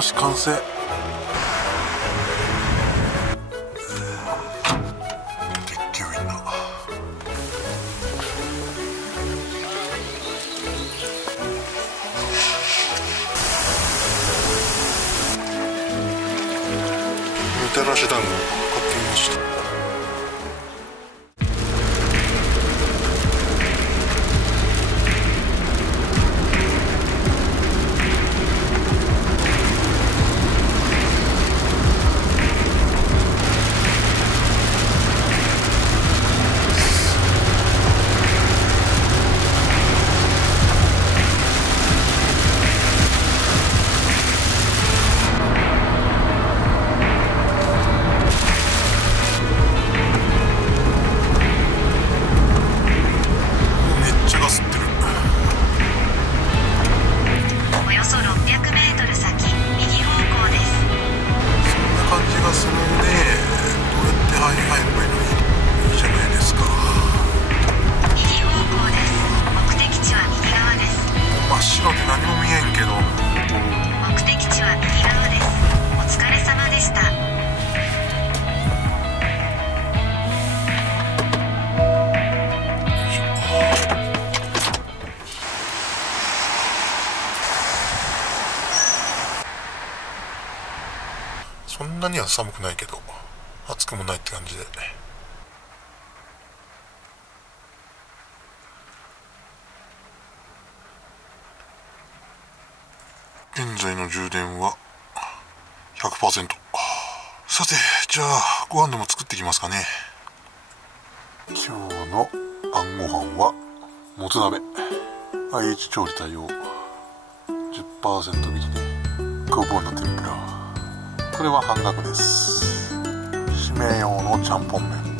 よし、完成。みたらし団子をかけました。そんなには寒くないけど暑くもないって感じで、現在の充電は 100%。 さて、じゃあご飯でも作っていきますかね。今日の晩ご飯はもつ鍋、 IH 調理対応 10% 引きでごぼうの天ぷら、これは半額です。締め用のちゃんぽん麺。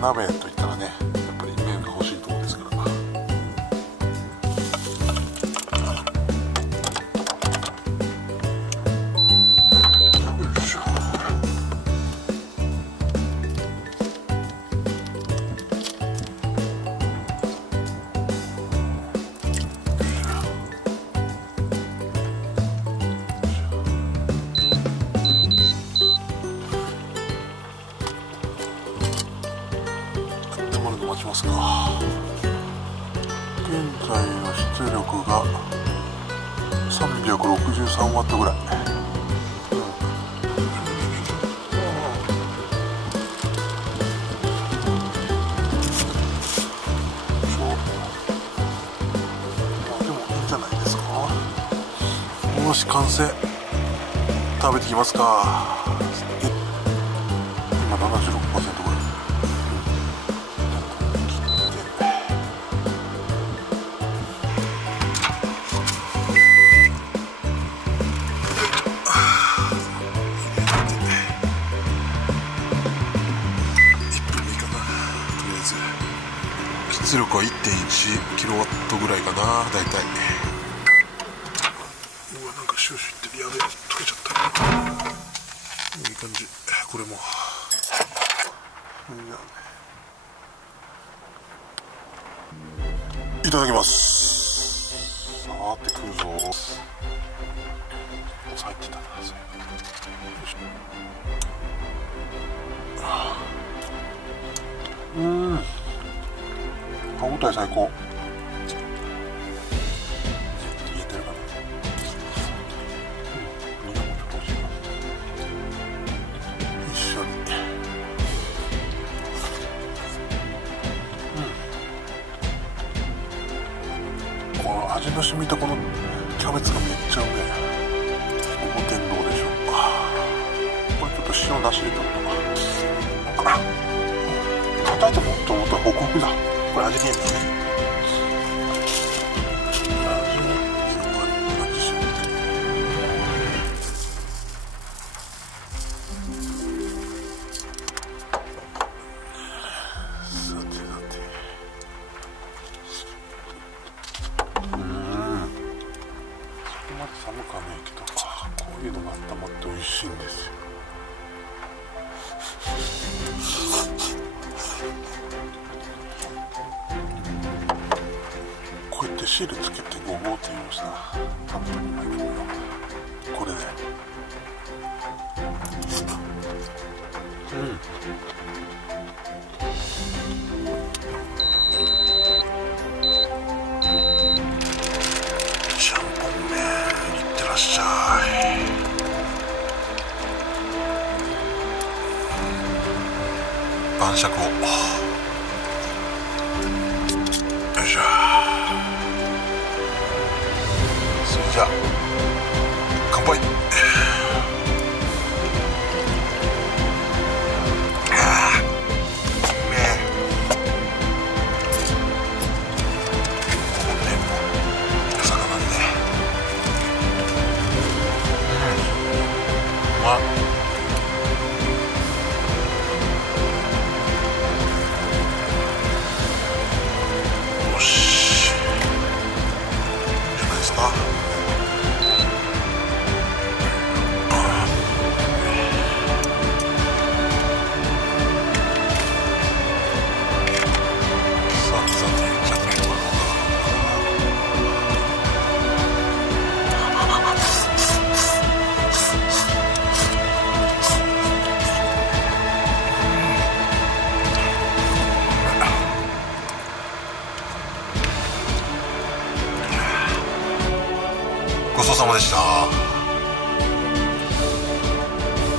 鍋といったらね、やっぱり麺が欲しいところですから。待ちますか。現在の出力が363ワットぐらい。でもいいんじゃないですか。よし、完成。食べてきますか。今76%ぐらい。出力は 1.1 キロワットぐらいかな、だいたい。うわ、なんかシューシューってやべえ、溶けちゃった。いい感じ。これもいただきます。さーて、食うぞ。入ってたな。歯応え最高。言えてるかな。身がもうちょっと欲しいな。一緒に。この味の染みたこのキャベツがめっちゃうめえ。ごぼ天どうでしょうか。これちょっと塩なしでちょっと叩いてもと思ったらホクホクだ。これ味見えるね。寒かねえけど、こういうのが温まって美味しいんですよ。こうやって汁つけてごぼう天をさ、たっぷり巻いてみよう。ちゃんぽん麺いってらっしゃい。晩酌を。よいしょ。それじゃあ乾杯。よし、じゃないですか。ごちそうさまでした。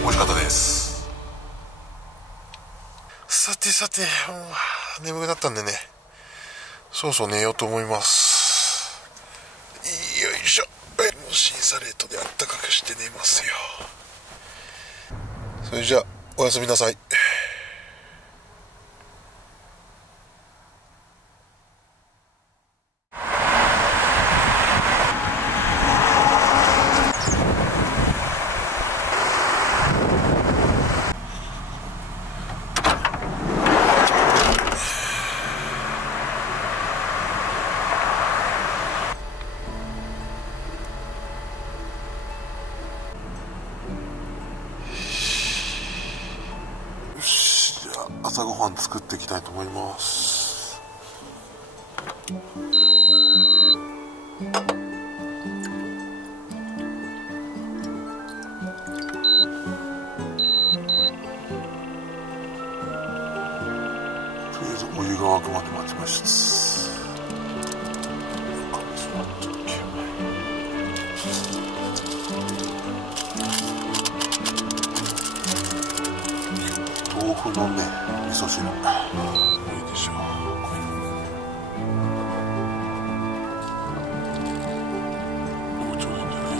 美味しかったです。さてさて、眠くなったんでね、そろそろ寝ようと思います。よいしょ。シンサレートであったかくして寝ますよ。それじゃあおやすみなさい。朝ごはん作っていきたいと思います。とりあえずお湯が沸くまで待ちます。豆腐のね、味噌汁いいでしょう。もうちょいいいんじゃない。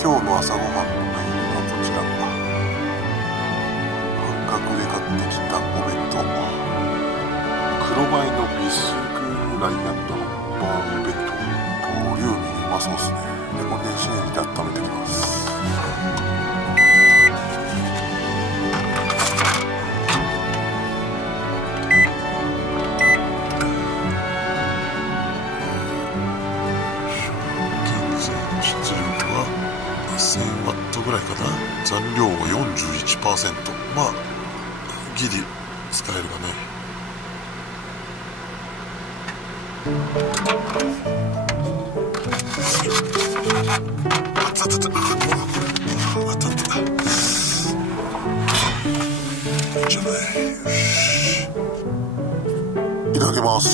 今日の朝ごはんのメニューはこちら。半額で買ってきたお弁当、黒米のビスクライアンドハンバーグ弁当。ボリューミーでうまそうですね。でこれ電子レンジで温めてきます。1000ワットぐらいかな。残量が 41%。まあギリ使えるかね。あったあったあった。いいんじゃない。よし、いただきます。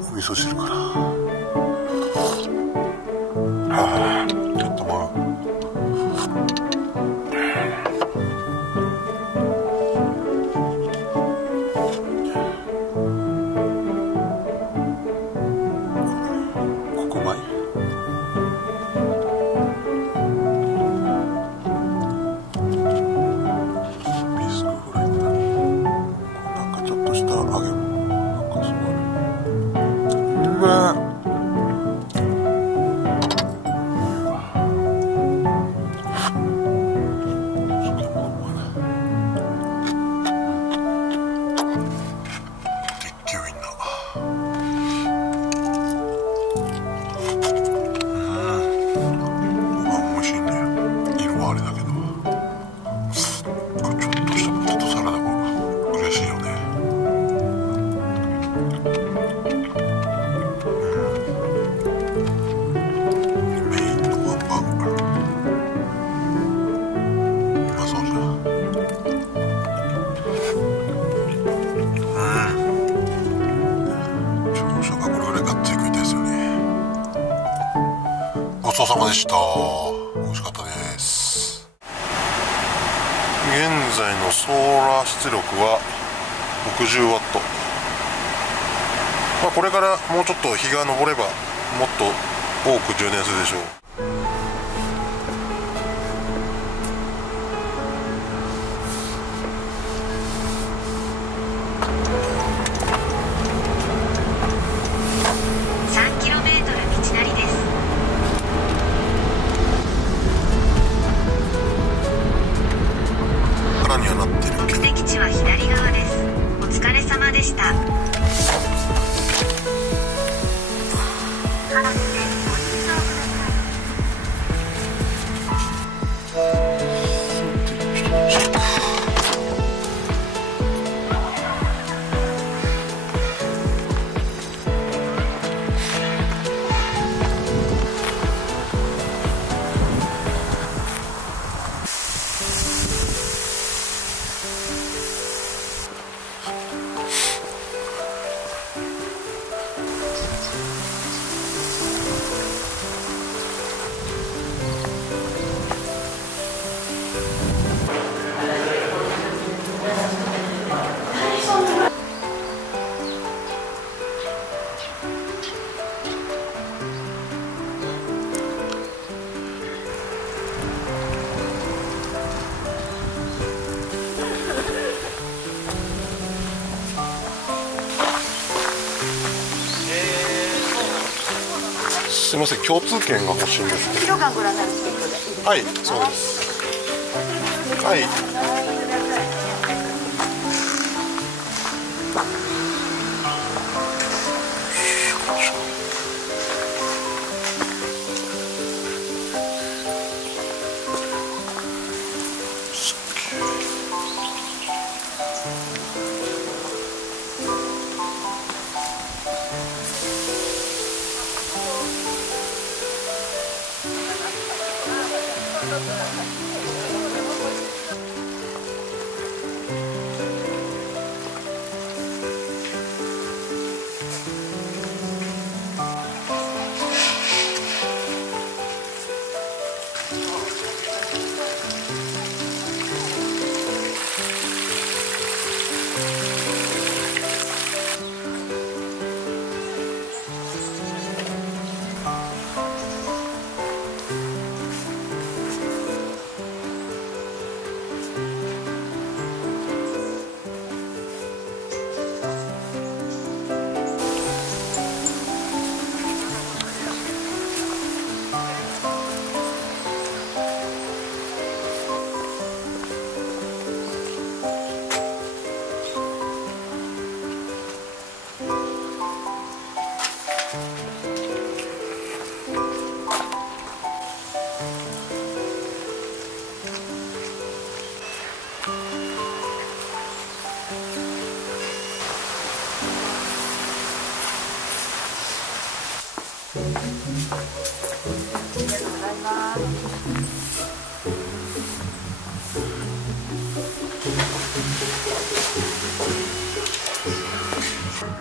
お味噌汁から。ちょっともうここ米ビスクフライだ。なんかちょっとした揚げ物なんかすごい。うわちそうさまでした。美味しかったです。現在のソーラー出力は60ワット。これからもうちょっと日が昇ればもっと多く充電するでしょう。すみません、共通券が欲しいんですけど。キロ間ご覧になるチケットで。はい、そうです。はい。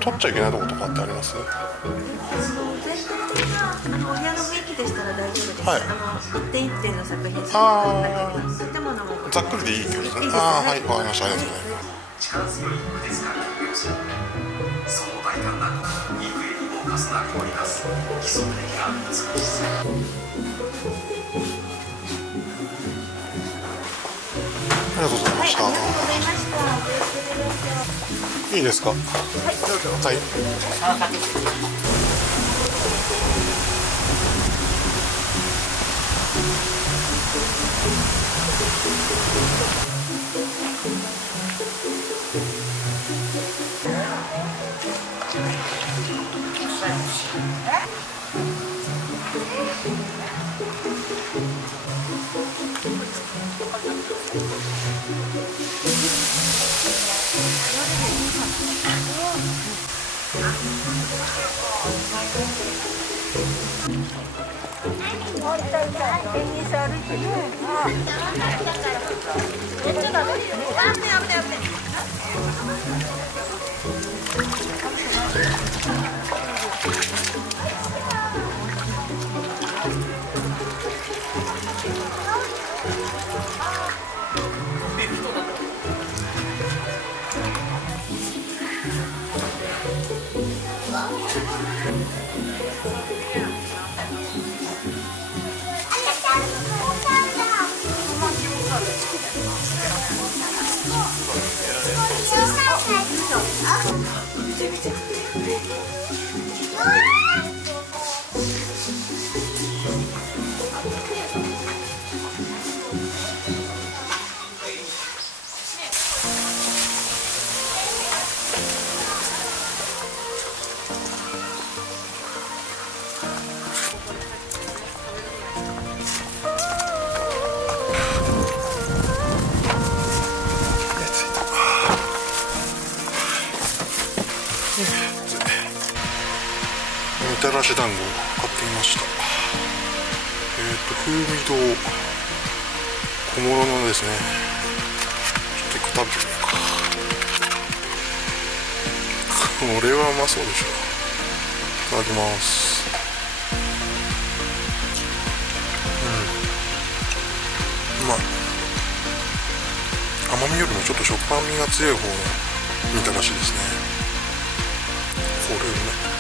取っちゃいけないとことかってあります？全体的なお部屋の雰囲気でしたら大丈夫です。はい、一点一点の作品し建物もざっくりでいいってことですね。はい、わかりました。ありがとうございます。力強い筆使いの描写、その大胆な幾重にも重なり織りなす規則的な美しさ。ありがとうございました。いいですか？はい、どうぞ。はい。みたらし団子を買ってみました。風味堂小諸のですね。ちょっと食べてみようか。これはうまそうでしょ。いただきます。うまい。甘みよりもちょっと食感味が強い方のみたらしですね。これうまい。